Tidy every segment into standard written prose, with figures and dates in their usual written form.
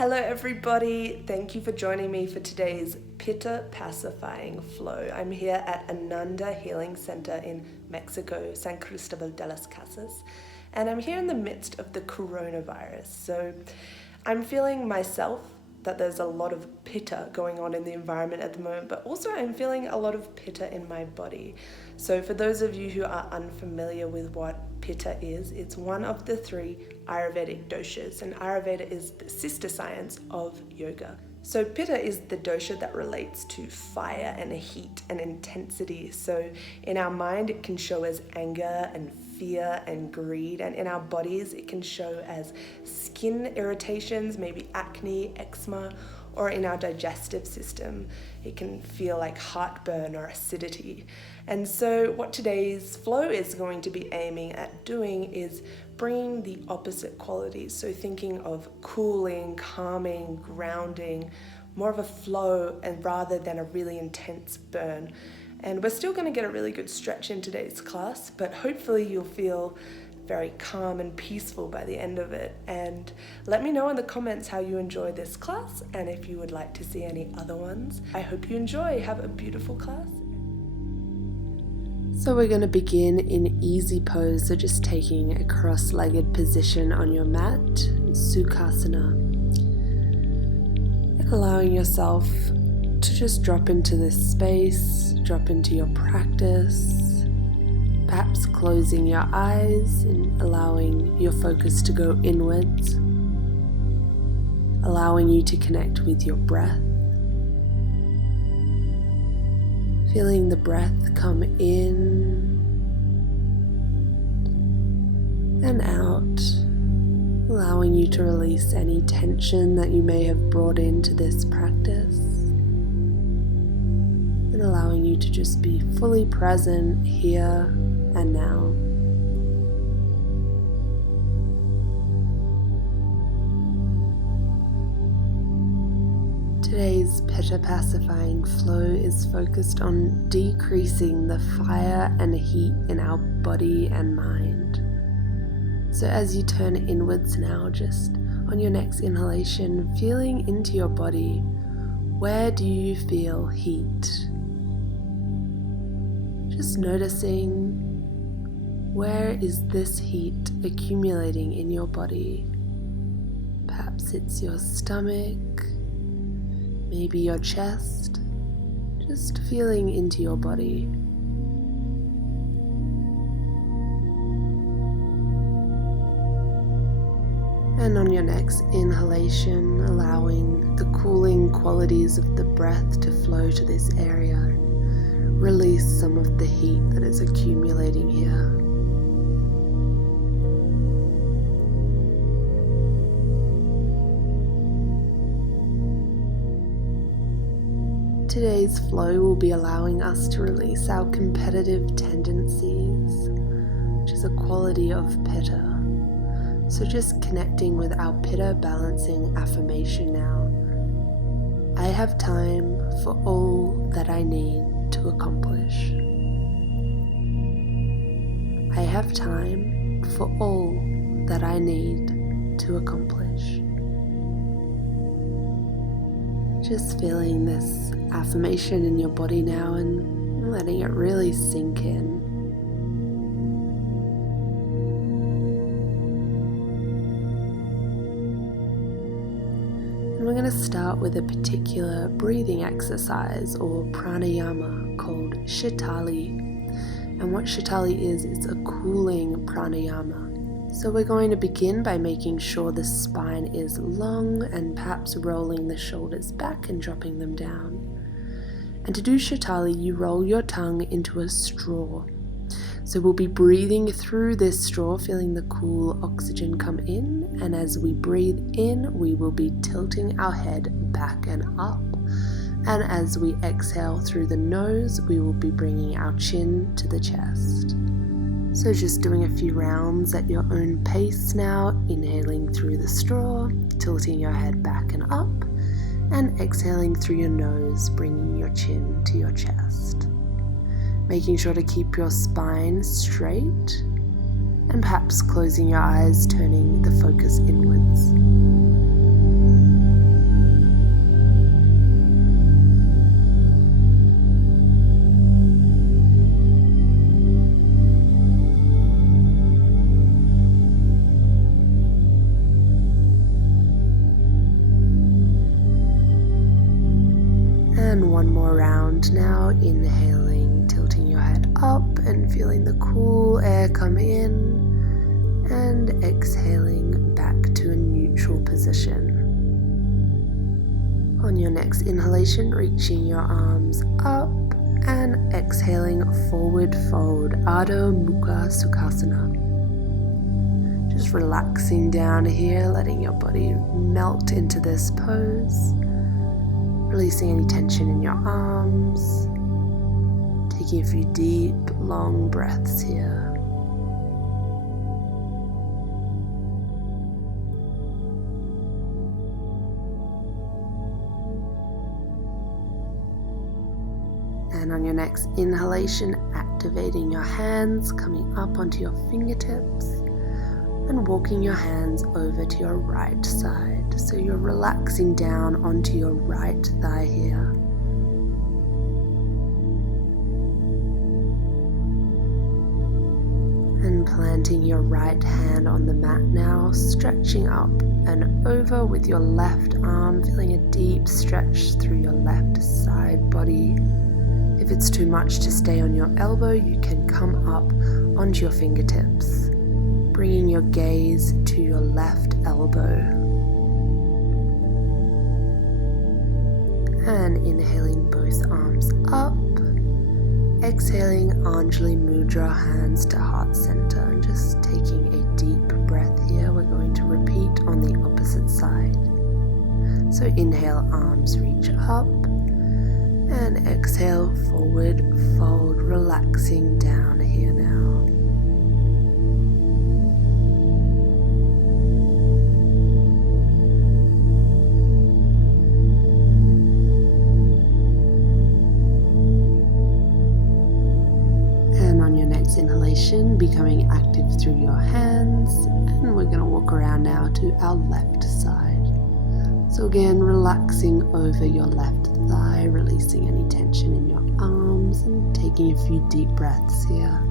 Hello everybody, thank you for joining me for today's Pitta Pacifying Flow. I'm here at Ananda Healing Center in Mexico, San Cristobal de las Casas, and I'm here in the midst of the coronavirus. So I'm feeling myself that there's a lot of pitta going on in the environment at the moment, but also I'm feeling a lot of pitta in my body. So for those of you who are unfamiliar with what pitta is, it's one of the 3 Ayurvedic doshas, and Ayurveda is the sister science of yoga. So pitta is the dosha that relates to fire and heat and intensity. So in our mind it can show as anger and fear and greed, and in our bodies it can show as skin irritations, maybe acne, eczema, or in our digestive system it can feel like heartburn or acidity. And so what today's flow is going to be aiming at doing is bringing the opposite qualities. So thinking of cooling, calming, grounding, more of a flow and rather than a really intense burn. And we're still going to get a really good stretch in today's class, but hopefully you'll feel very calm and peaceful by the end of it. And let me know in the comments how you enjoy this class and if you would like to see any other ones. I hope you enjoy. Have a beautiful class. So we're going to begin in easy pose, so just taking a cross-legged position on your mat, Sukhasana, and allowing yourself to just drop into this space, drop into your practice, perhaps closing your eyes and allowing your focus to go inwards, allowing you to connect with your breath. Feeling the breath come in and out, allowing you to release any tension that you may have brought into this practice, and allowing you to just be fully present here and now. Today's Pitta Pacifying Flow is focused on decreasing the fire and heat in our body and mind. So as you turn inwards now, just on your next inhalation, feeling into your body, where do you feel heat? Just noticing, where is this heat accumulating in your body? Perhaps it's your stomach, maybe your chest, just feeling into your body. And on your next inhalation, allowing the cooling qualities of the breath to flow to this area and release some of the heat that is accumulating here. Today's flow will be allowing us to release our competitive tendencies, which is a quality of pitta. So just connecting with our pitta balancing affirmation now. I have time for all that I need to accomplish. I have time for all that I need to accomplish. Just feeling this affirmation in your body now and letting it really sink in. And we're going to start with a particular breathing exercise or pranayama called Shitali. And what Shitali is, it's a cooling pranayama. So we're going to begin by making sure the spine is long and perhaps rolling the shoulders back and dropping them down. And to do Shitali, you roll your tongue into a straw. So we'll be breathing through this straw, feeling the cool oxygen come in, and as we breathe in, we will be tilting our head back and up. And as we exhale through the nose, we will be bringing our chin to the chest. So just doing a few rounds at your own pace now, inhaling through the straw, tilting your head back and up, and exhaling through your nose, bringing your chin to your chest. Making sure to keep your spine straight, and perhaps closing your eyes, turning the focus inwards. inhaling, tilting your head up and feeling the cool air come in, and exhaling back to a neutral position. On your next inhalation, reaching your arms up and exhaling forward fold, Ardha Mukha Sukhasana. Just relaxing down here, letting your body melt into this pose, releasing any tension in your arms, taking a few deep, long breaths here. And on your next inhalation, activating your hands, coming up onto your fingertips and walking your hands over to your right side. So you're relaxing down onto your right thigh here. And planting your right hand on the mat now, stretching up and over with your left arm, feeling a deep stretch through your left side body. If it's too much to stay on your elbow, you can come up onto your fingertips, bringing your gaze to your left elbow. And inhaling both arms up, exhaling Anjali Mudra, hands to heart center, and just taking a deep breath here. We're going to repeat on the opposite side. So inhale, arms reach up, and exhale, forward fold, relaxing down here now. And on your next inhalation, becoming active through your hands, and we're going to walk around now to our left side. So again, relaxing over your left thigh, releasing any tension in your arms and taking a few deep breaths here.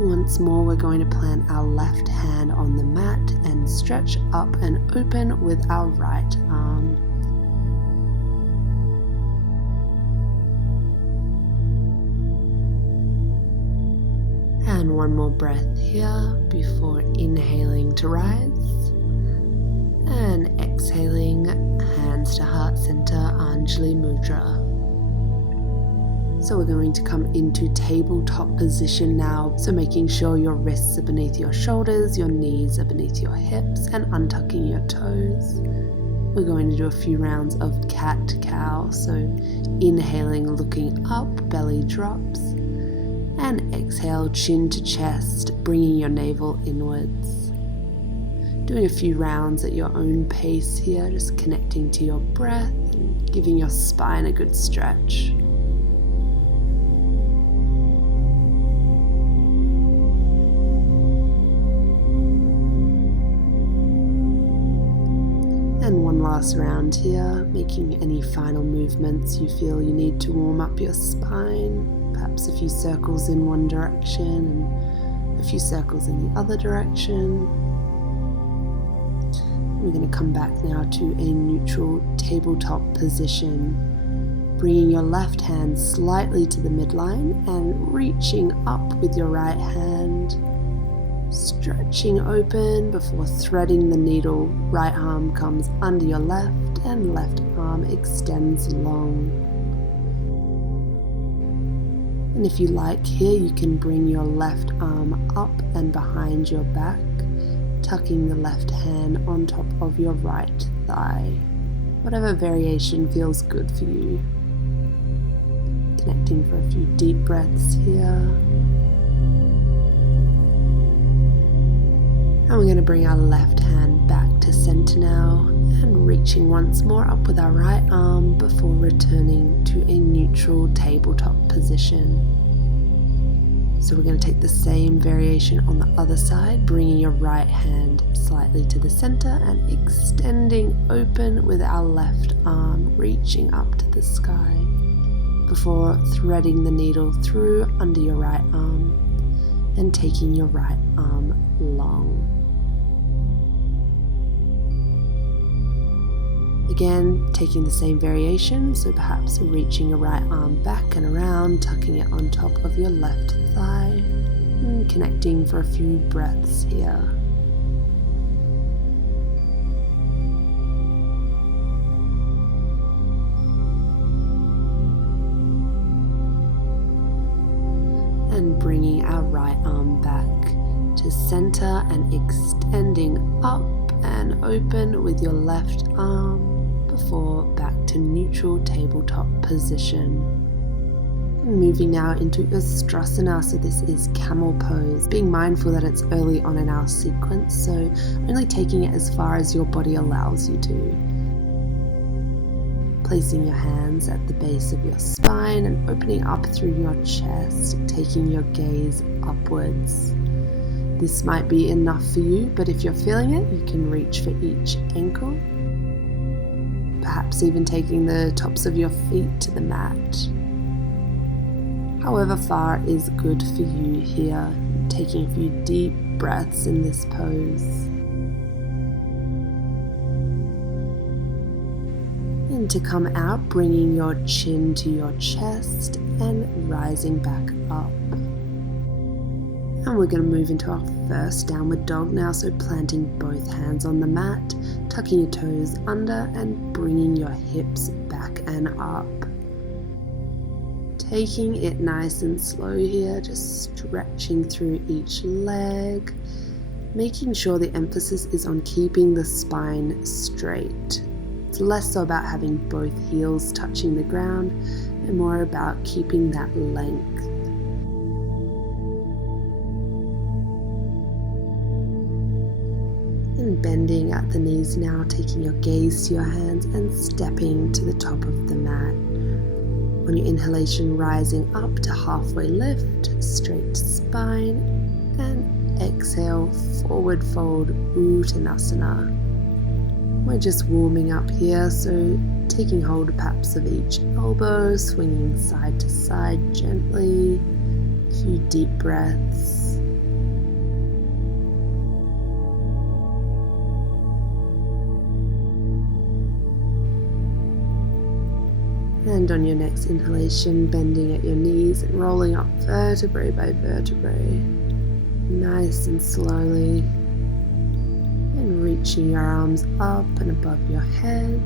Once more, we're going to plant our left hand on the mat and stretch up and open with our right arm. And one more breath here before inhaling to rise. And exhaling, hands to heart center, Anjali Mudra. So we're going to come into tabletop position now. So making sure your wrists are beneath your shoulders, your knees are beneath your hips, and untucking your toes. We're going to do a few rounds of cat-cow. So inhaling, looking up, belly drops. And exhale, chin to chest, bringing your navel inwards. Doing a few rounds at your own pace here, just connecting to your breath and giving your spine a good stretch. And one last round here, making any final movements you feel you need to warm up your spine. Perhaps a few circles in one direction and a few circles in the other direction. We're going to come back now to a neutral tabletop position, bringing your left hand slightly to the midline and reaching up with your right hand, stretching open before threading the needle. Right arm comes under your left and left arm extends long. And if you like here, you can bring your left arm up and behind your back, tucking the left hand on top of your right thigh. Whatever variation feels good for you. Connecting for a few deep breaths here. And we're going to bring our left hand back to center now and reaching once more up with our right arm before returning to a neutral tabletop position. So we're going to take the same variation on the other side, bringing your right hand slightly to the center and extending open with our left arm, reaching up to the sky before threading the needle through under your right arm and taking your right arm long. Again, taking the same variation, so perhaps reaching your right arm back and around, tucking it on top of your left thigh, and connecting for a few breaths here. And bringing our right arm back to center and extending up and open with your left arm before back to neutral tabletop position. And moving now into Ustrasana, so this is Camel Pose, being mindful that it's early on in our sequence, so only taking it as far as your body allows you to. Placing your hands at the base of your spine and opening up through your chest, taking your gaze upwards. This might be enough for you, but if you're feeling it, you can reach for each ankle. Perhaps even taking the tops of your feet to the mat. However far is good for you here, taking a few deep breaths in this pose. And to come out, bringing your chin to your chest and rising back up. And we're going to move into our first downward dog now, so planting both hands on the mat, tucking your toes under and bringing your hips back and up. Taking it nice and slow here, just stretching through each leg, making sure the emphasis is on keeping the spine straight. It's less so about having both heels touching the ground and more about keeping that length. And bending at the knees now, taking your gaze to your hands and stepping to the top of the mat. On your inhalation, rising up to halfway lift, straight spine, and exhale, forward fold, Uttanasana. We're just warming up here, so taking hold perhaps of each elbow, swinging side to side gently, a few deep breaths. And on your next inhalation, bending at your knees and rolling up vertebrae by vertebrae, nice and slowly, and reaching your arms up and above your head,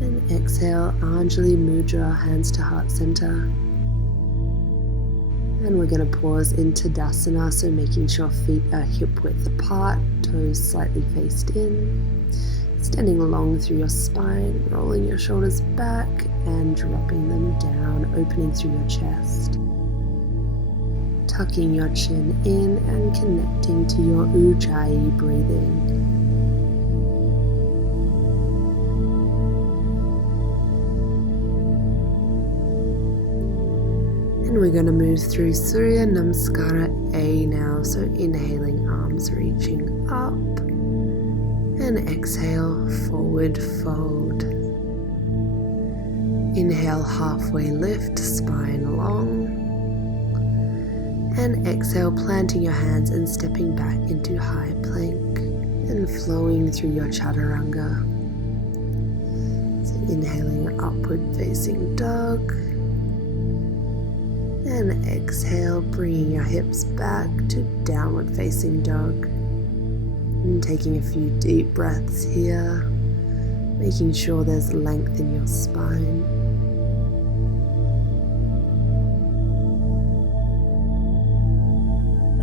and exhale, Anjali Mudra, hands to heart center. And we're going to pause in Tadasana, so making sure feet are hip width apart, toes slightly faced in. Extending long through your spine, rolling your shoulders back and dropping them down, opening through your chest. Tucking your chin in and connecting to your Ujjayi breathing. And we're going to move through Surya Namaskara A now, so inhaling, arms reaching up. And exhale, forward fold. Inhale, halfway lift, spine long. And exhale, planting your hands and stepping back into high plank and flowing through your chaturanga. So inhaling, upward facing dog. And exhale, bringing your hips back to downward facing dog. And taking a few deep breaths here, making sure there's length in your spine.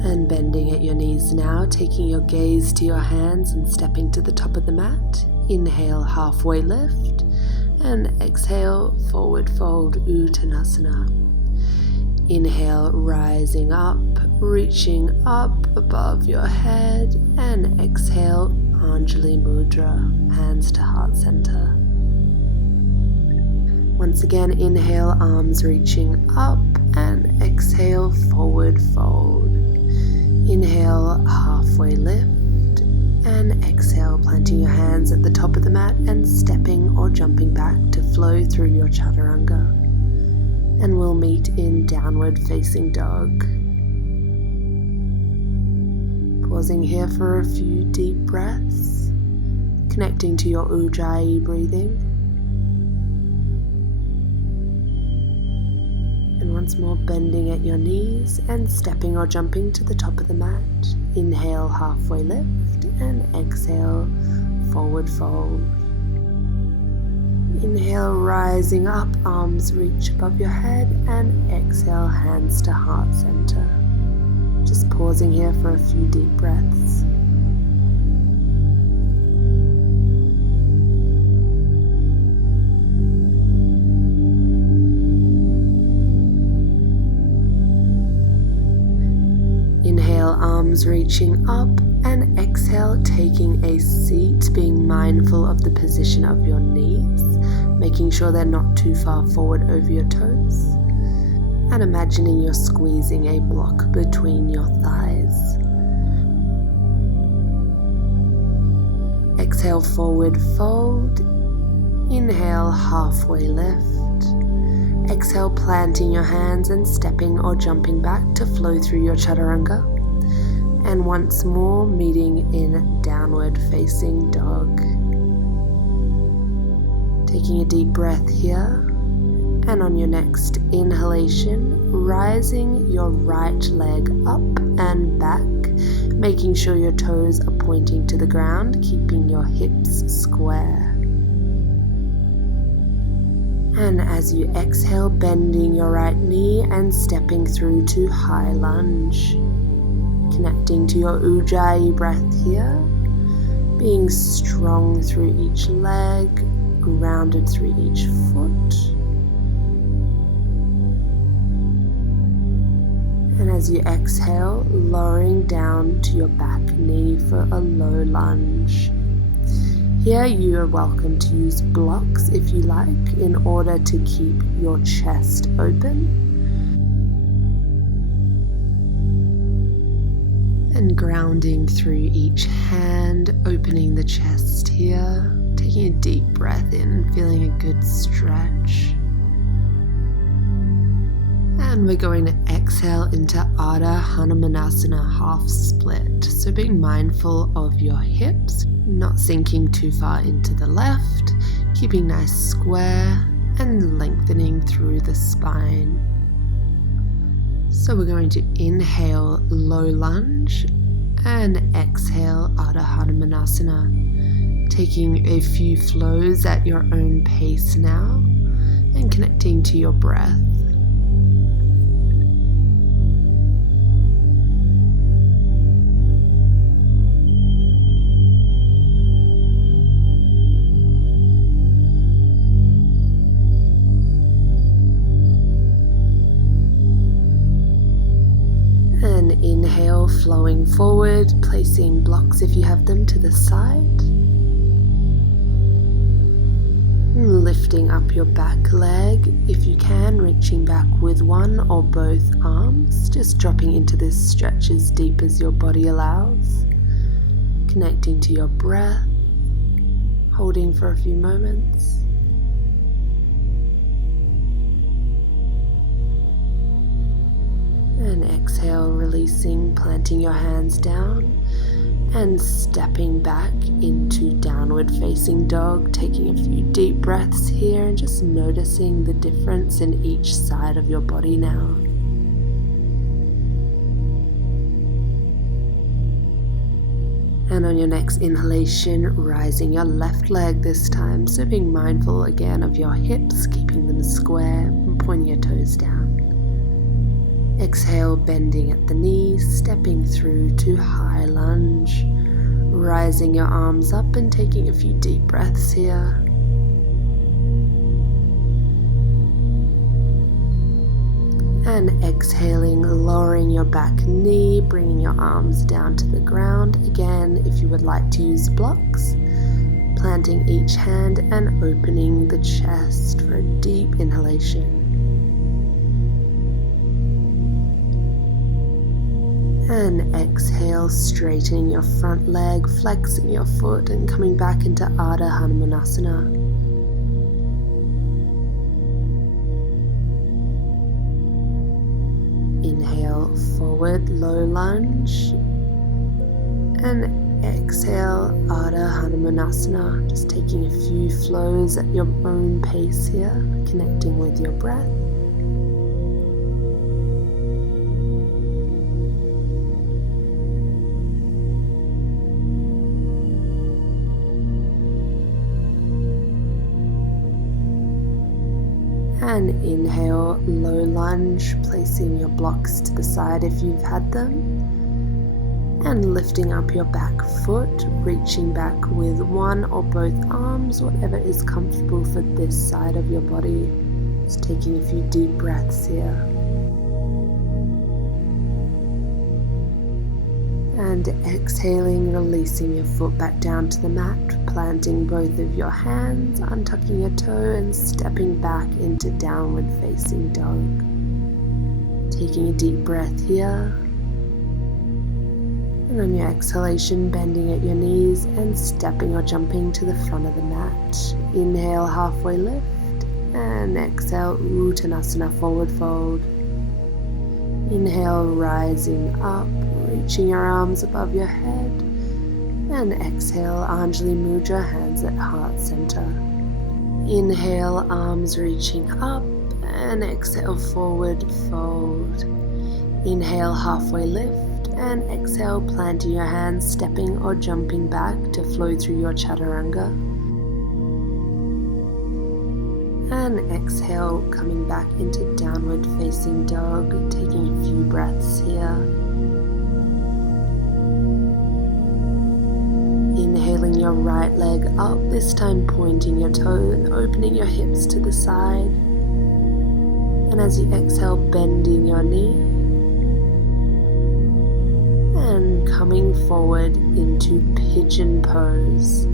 And bending at your knees now, taking your gaze to your hands and stepping to the top of the mat. Inhale, halfway lift, and exhale, forward fold, Uttanasana. Inhale, rising up, reaching up above your head, and exhale, Anjali Mudra, hands to heart center. Once again, inhale, arms reaching up, and exhale, forward fold. Inhale, halfway lift, and exhale, planting your hands at the top of the mat and stepping or jumping back to flow through your chaturanga. And we'll meet in downward facing dog. Pausing here for a few deep breaths, connecting to your Ujjayi breathing. And once more, bending at your knees and stepping or jumping to the top of the mat. Inhale, halfway lift, and exhale, forward fold. Inhale, rising up, arms reach above your head, and exhale, hands to heart center. Just pausing here for a few deep breaths. Inhale, arms reaching up, and exhale, taking a seat, being mindful of the position of your knees, making sure they're not too far forward over your toes, and imagining you're squeezing a block between your thighs. Exhale, forward fold. Inhale, halfway lift. Exhale, planting your hands and stepping or jumping back to flow through your chaturanga. And once more, meeting in downward facing dog. Taking a deep breath here, and on your next inhalation, rising your right leg up and back, making sure your toes are pointing to the ground, keeping your hips square. And as you exhale, bending your right knee and stepping through to high lunge. Connecting to your Ujjayi breath here, being strong through each leg, grounded through each foot. And as you exhale, lowering down to your back knee for a low lunge. Here you are welcome to use blocks if you like in order to keep your chest open. And grounding through each hand, opening the chest here, taking a deep breath in and feeling a good stretch. And we're going to exhale into Ardha Hanumanasana, half split. So being mindful of your hips, not sinking too far into the left, keeping nice square and lengthening through the spine. So we're going to inhale, low lunge, and exhale, Ardha Hanumanasana. Taking a few flows at your own pace now and connecting to your breath. And inhale, flowing forward, placing blocks if you have them to the side. Lifting up your back leg if you can, reaching back with one or both arms, just dropping into this stretch as deep as your body allows. Connecting to your breath, holding for a few moments. And exhale, releasing, planting your hands down and stepping back into downward facing dog, taking a few deep breaths here and just noticing the difference in each side of your body now. And on your next inhalation, rising your left leg this time, so being mindful again of your hips, keeping them square and pointing your toes down. Exhale, bending at the knees, stepping through to high lunge, rising your arms up and taking a few deep breaths here. And exhaling, lowering your back knee, bringing your arms down to the ground. Again, if you would like to use blocks, planting each hand and opening the chest for a deep inhalation. And exhale, straightening your front leg, flexing your foot and coming back into Ardha Hanumanasana. Inhale, forward, low lunge. And exhale, Ardha Hanumanasana. Just taking a few flows at your own pace here, connecting with your breath. And inhale, low lunge, placing your blocks to the side if you've had them. And lifting up your back foot, reaching back with one or both arms, whatever is comfortable for this side of your body. Just taking a few deep breaths here. And exhaling, releasing your foot back down to the mat, planting both of your hands, untucking your toe and stepping back into downward facing dog. Taking a deep breath here. And on your exhalation, bending at your knees and stepping or jumping to the front of the mat. Inhale, halfway lift, and exhale, Uttanasana, forward fold. Inhale, rising up, reaching your arms above your head, and exhale, Anjali Mudra, hands at heart center. Inhale, arms reaching up, and exhale, forward fold. Inhale, halfway lift, and exhale, planting your hands, stepping or jumping back to flow through your chaturanga. And exhale, coming back into downward facing dog, taking a few breaths here. Inhaling your right leg up, this time pointing your toe and opening your hips to the side. And as you exhale, bending your knee. And coming forward into pigeon pose.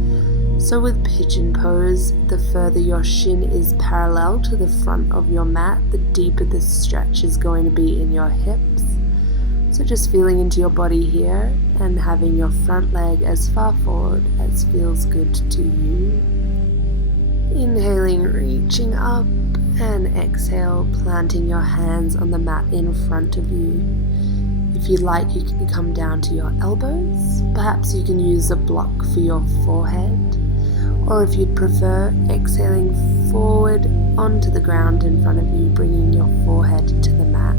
So with pigeon pose, the further your shin is parallel to the front of your mat, the deeper the stretch is going to be in your hips. So just feeling into your body here and having your front leg as far forward as feels good to you. Inhaling, reaching up, and exhale, planting your hands on the mat in front of you. If you'd like, you can come down to your elbows. Perhaps you can use a block for your forehead. Or if you'd prefer, exhaling forward onto the ground in front of you, bringing your forehead to the mat.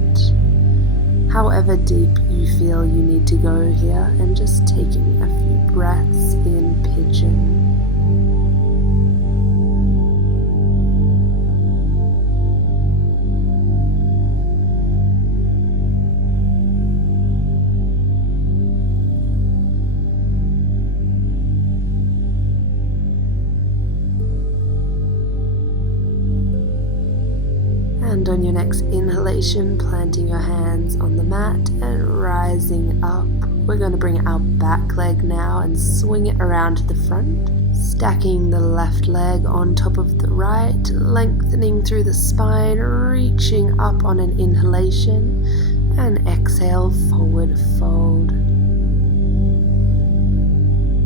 However deep you feel you need to go here, and just taking a few breaths in pigeon. And on your next inhalation, planting your hands on the mat and rising up. We're going to bring our back leg now and swing it around to the front, stacking the left leg on top of the right, lengthening through the spine, reaching up on an inhalation, and exhale, forward fold.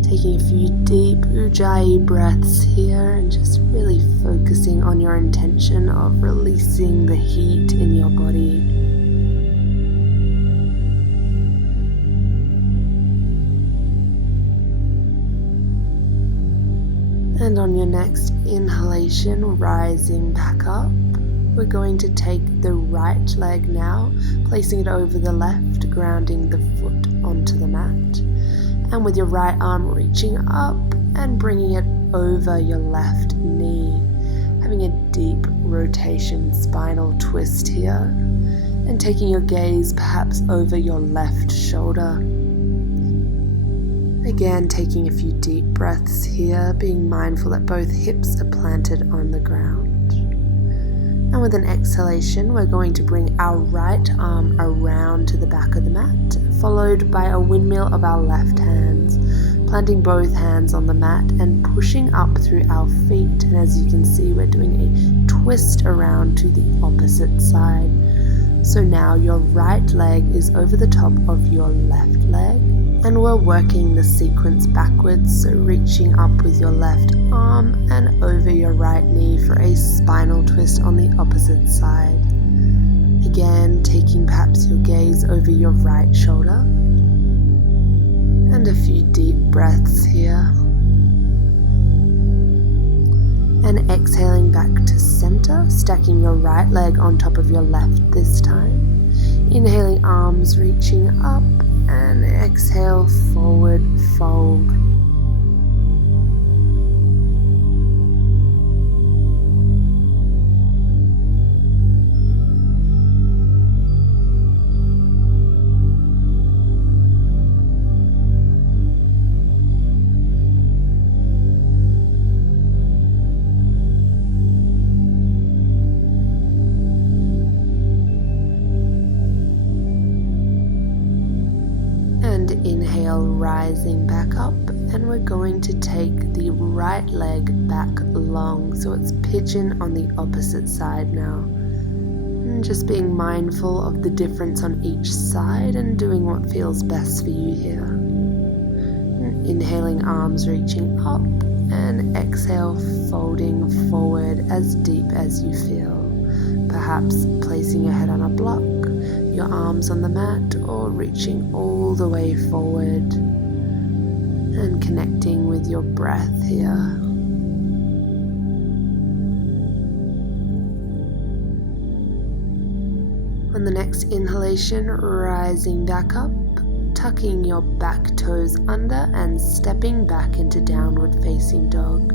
Taking a few deep Ujjayi breaths here and just really focusing on your intention of releasing the heat in your body. And on your next inhalation, rising back up, we're going to take the right leg now, placing it over the left, grounding the foot onto the mat. And with your right arm reaching up and bringing it over your left knee, having a deep rotation spinal twist here, and taking your gaze perhaps over your left shoulder. Again, taking a few deep breaths here, being mindful that both hips are planted on the ground. And with an exhalation, we're going to bring our right arm around to the back of the mat, followed by a windmill of our left hands, planting both hands on the mat and pushing up through our feet. And as you can see, we're doing a twist around to the opposite side. So now your right leg is over the top of your left leg, and we're working the sequence backwards, so reaching up with your left arm and over your right knee for a spinal twist on the opposite side. Again, taking perhaps your gaze over your right shoulder. And a few deep breaths here. And exhaling back to center, stacking your right leg on top of your left this time. Inhaling, arms reaching up, and exhale, forward fold. Inhale, rising back up, and we're going to take the right leg back long, so it's pigeon on the opposite side now. And just being mindful of the difference on each side and doing what feels best for you here. And inhaling, arms reaching up, and exhale, folding forward as deep as you feel. Perhaps placing your head on a block, your arms on the mat, or reaching all the way forward and connecting with your breath here. On the next inhalation, rising back up, tucking your back toes under and stepping back into downward facing dog.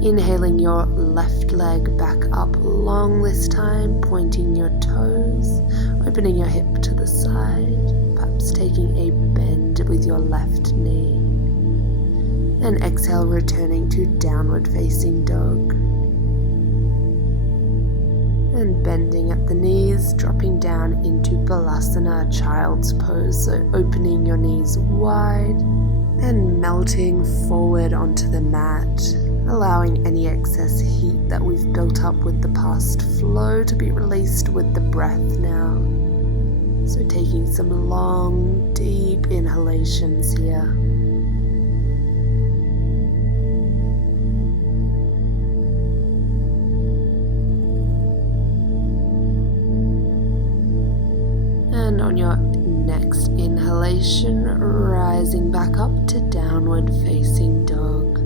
Inhaling your left leg back up long this time, pointing your toes, opening your hip to the side, perhaps taking a bend with your left knee. And exhale, returning to downward facing dog. And bending at the knees, dropping down into Malasana, child's pose, so opening your knees wide and melting forward onto the mat. Allowing any excess heat that we've built up with the past flow to be released with the breath now. So taking some long, deep inhalations here. And on your next inhalation, rising back up to downward facing dog.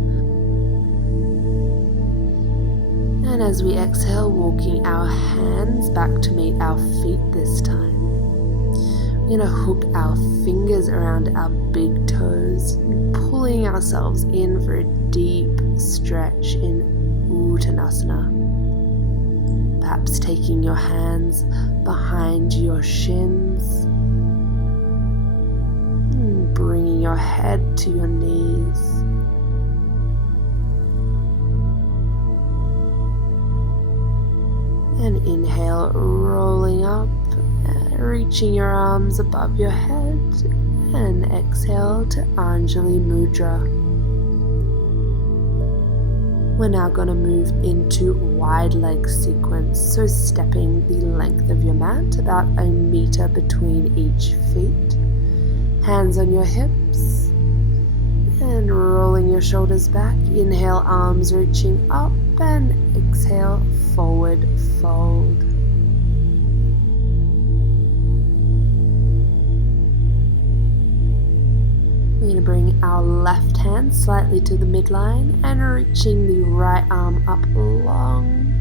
And as we exhale, walking our hands back to meet our feet this time. We're going to hook our fingers around our big toes, pulling ourselves in for a deep stretch in Uttanasana. Perhaps taking your hands behind your shins, and bringing your head to your knees. And inhale, rolling up, reaching your arms above your head, and exhale to Anjali Mudra. We're now going to move into wide leg sequence, so stepping the length of your mat, about 1 meter between each feet. Hands on your hips, and rolling your shoulders back. Inhale, arms reaching up, and exhale, forward fold. We're going to bring our left hand slightly to the midline and reaching the right arm up long.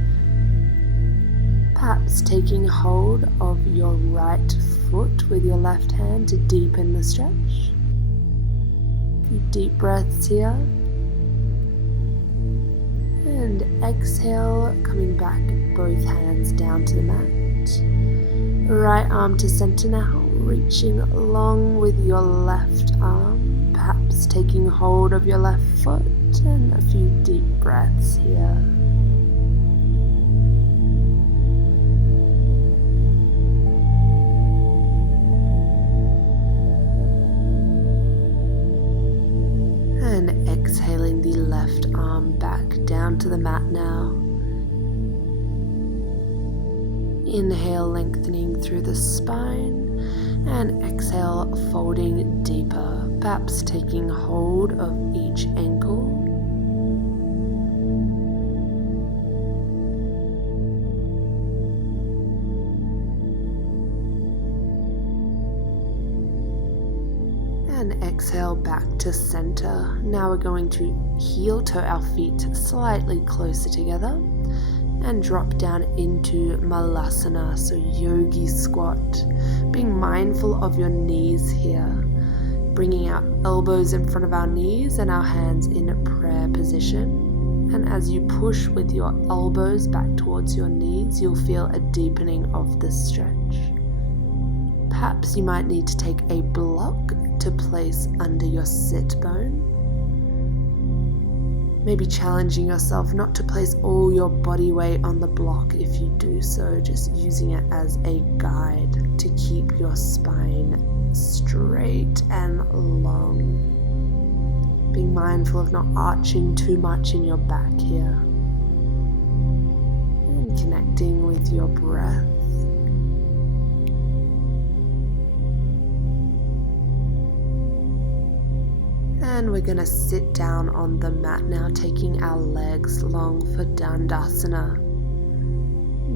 Perhaps taking hold of your right foot with your left hand to deepen the stretch. A few deep breaths here. And exhale, coming back, both hands down to the mat. Right arm to center now, reaching long with your left arm, perhaps taking hold of your left foot, and a few deep breaths here. And exhaling the left arm back down to the mat now. Inhale, lengthening through the spine, and exhale, folding deeper, perhaps taking hold of each ankle. And exhale back to center. Now we're going to heel toe our feet slightly closer together and drop down into Malasana, so yogi squat. Being mindful of your knees here, bringing our elbows in front of our knees and our hands in prayer position. And as you push with your elbows back towards your knees, you'll feel a deepening of the stretch. Perhaps you might need to take a block to place under your sit bone. Maybe challenging yourself not to place all your body weight on the block if you do so, just using it as a guide to keep your spine straight and long. Being mindful of not arching too much in your back here. And connecting with your breath. And we're going to sit down on the mat now, taking our legs long for Dandasana.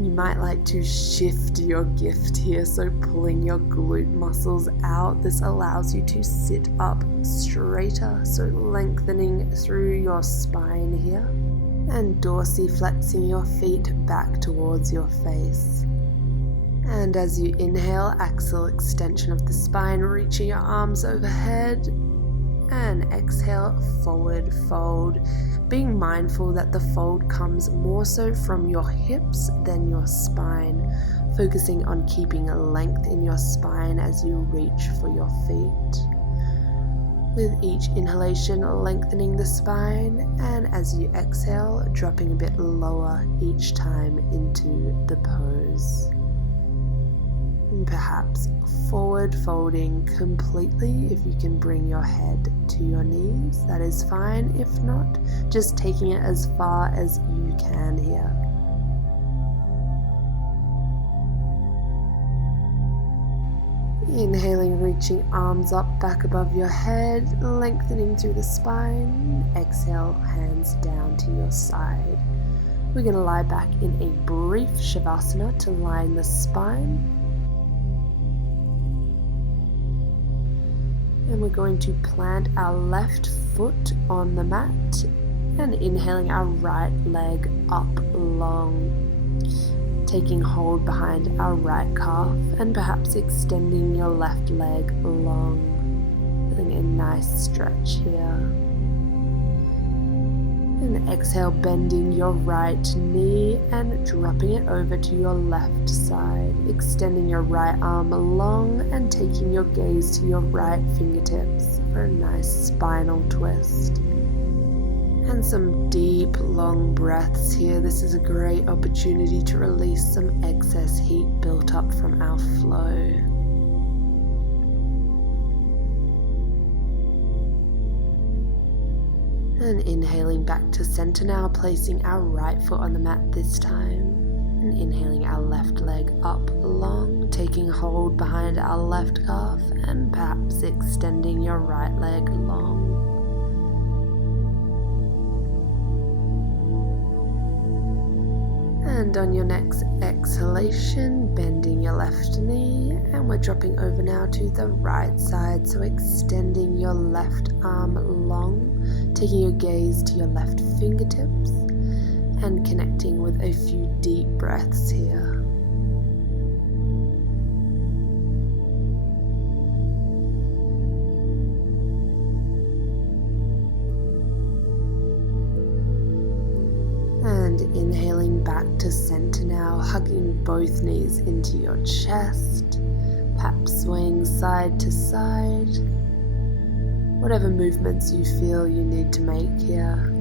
You might like to shift your gift here, so pulling your glute muscles out. This allows you to sit up straighter, so lengthening through your spine here. And dorsiflexing your feet back towards your face. And as you inhale, axial extension of the spine, reaching your arms overhead. And exhale, forward fold, being mindful that the fold comes more so from your hips than your spine, focusing on keeping a length in your spine as you reach for your feet. With each inhalation, lengthening the spine, and as you exhale, dropping a bit lower each time into the pose. And perhaps forward folding completely. If you can bring your head to your knees, that is fine. If not, just taking it as far as you can here. Inhaling, reaching arms up back above your head, lengthening through the spine. Exhale, hands down to your side. We're going to lie back in a brief Shavasana to line the spine. And we're going to plant our left foot on the mat and inhaling our right leg up long, taking hold behind our right calf and perhaps extending your left leg long, feeling a nice stretch here. And exhale, bending your right knee and dropping it over to your left side, extending your right arm long and taking your gaze to your right fingertips for a nice spinal twist. And some deep, long breaths here. This is a great opportunity to release some excess heat built up from our flow. And inhaling back to center now, placing our right foot on the mat this time. And inhaling our left leg up long, taking hold behind our left calf and perhaps extending your right leg long. And on your next exhalation, bending your left knee, and we're dropping over now to the right side, so extending your left arm long, taking your gaze to your left fingertips, and connecting with a few deep breaths here. And inhaling back to center now, hugging both knees into your chest, perhaps swaying side to side. Whatever movements you feel you need to make here.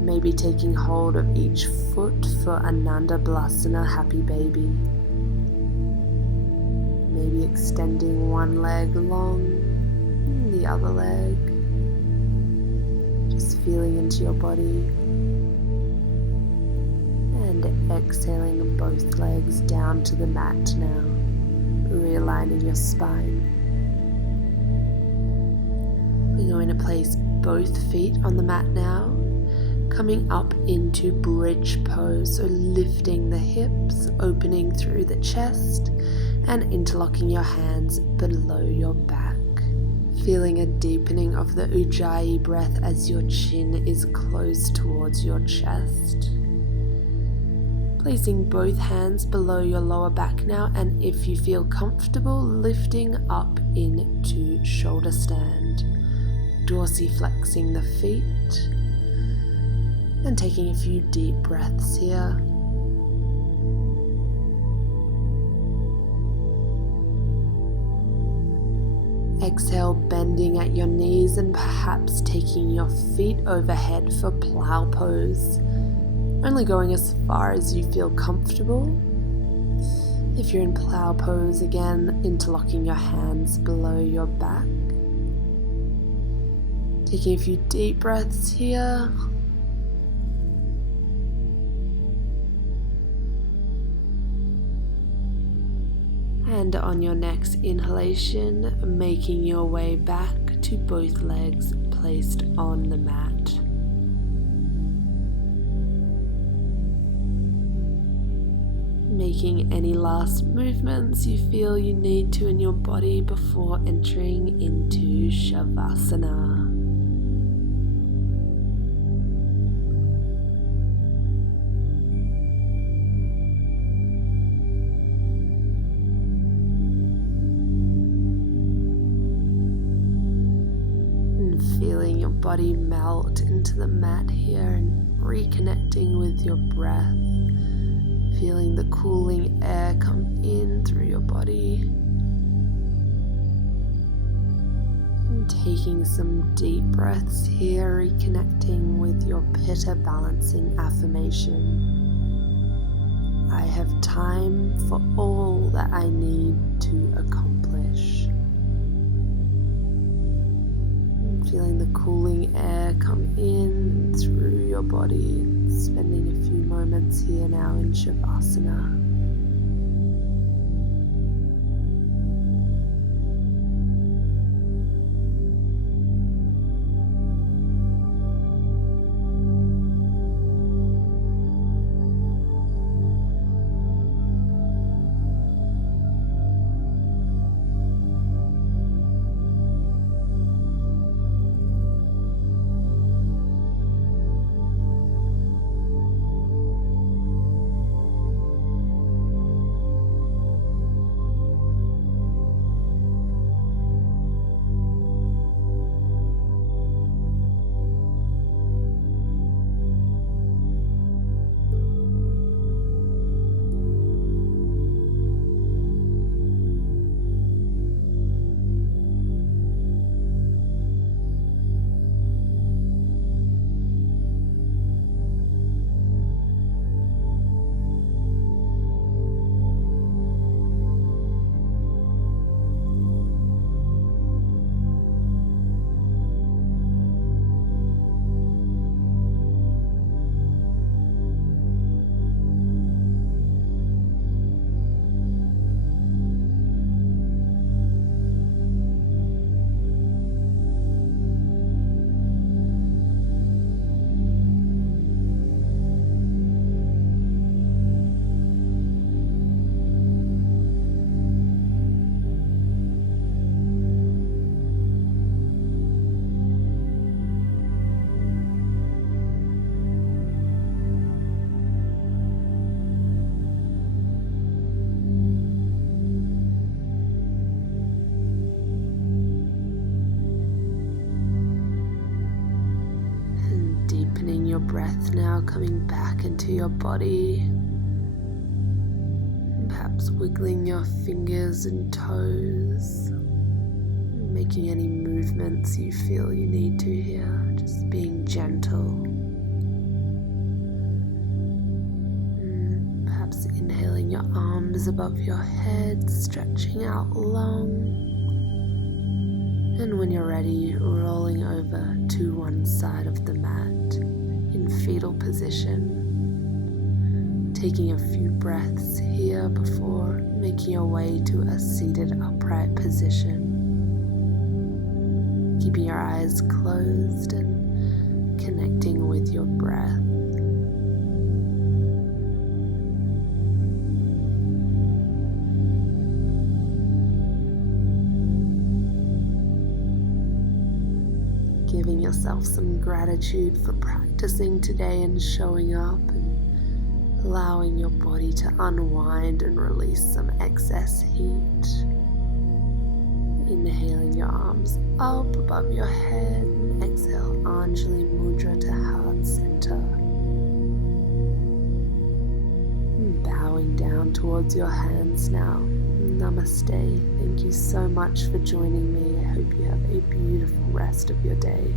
Maybe taking hold of each foot for Ananda Balasana, happy baby. Maybe extending one leg long, the other leg. Just feeling into your body. And exhaling both legs down to the mat now, realigning your spine. We're going to place both feet on the mat now, coming up into bridge pose, so lifting the hips, opening through the chest, and interlocking your hands below your back. Feeling a deepening of the Ujjayi breath as your chin is closed towards your chest. Placing both hands below your lower back now, and if you feel comfortable, lifting up into shoulder stand, dorsiflexing the feet, and taking a few deep breaths here. Exhale, bending at your knees and perhaps taking your feet overhead for plow pose. Only going as far as you feel comfortable. If you're in plow pose, again, interlocking your hands below your back. Taking a few deep breaths here. And on your next inhalation, making your way back to both legs placed on the mat. Making any last movements you feel you need to in your body before entering into Shavasana. Feeling your body melt into the mat here and reconnecting with your breath. Feeling the cooling air come in through your body. And taking some deep breaths here, reconnecting with your Pitta balancing affirmation. I have time for all that I need to accomplish. Feeling the cooling air come in through your body, spending a few moments here now in Shavasana. Your breath now coming back into your body, perhaps wiggling your fingers and toes, making any movements you feel you need to here, just being gentle. Perhaps inhaling your arms above your head, stretching out long, and when you're ready, rolling over to one side of the mat in fetal position, taking a few breaths here before making your way to a seated upright position. Keeping your eyes closed and connecting with your breath. yourself some gratitude for practicing today and showing up, and allowing your body to unwind and release some excess heat. Inhaling your arms up above your head, and exhale Anjali Mudra to heart center. And bowing down towards your hands now. Namaste. Thank you so much for joining me. I hope you have a beautiful rest of your day.